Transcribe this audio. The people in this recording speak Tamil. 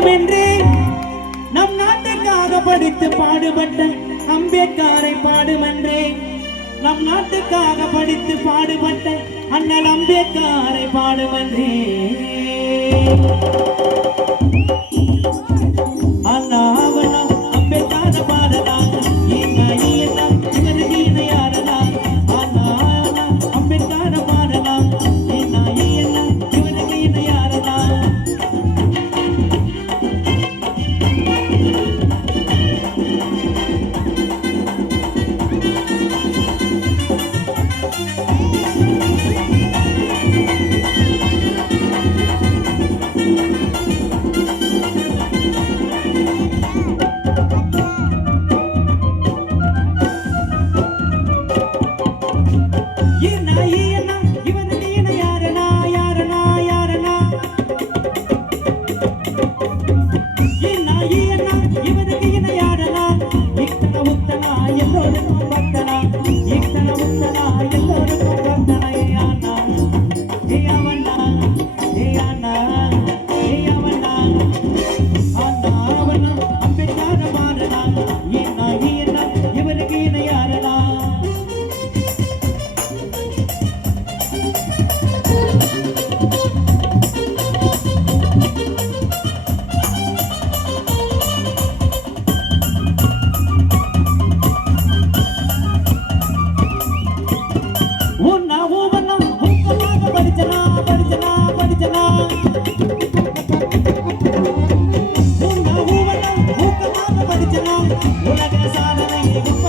வேண்டும் என்று நம் நாட்டுக்காக படித்து பாடுபட்ட அம்பேத்கரை பாடுமன்றே. நம் நாட்டுக்காக படித்து பாடுபட்ட அண்ணல் அம்பேத்கரை பாடுமன்றே. Yeah. உலக சாதனையை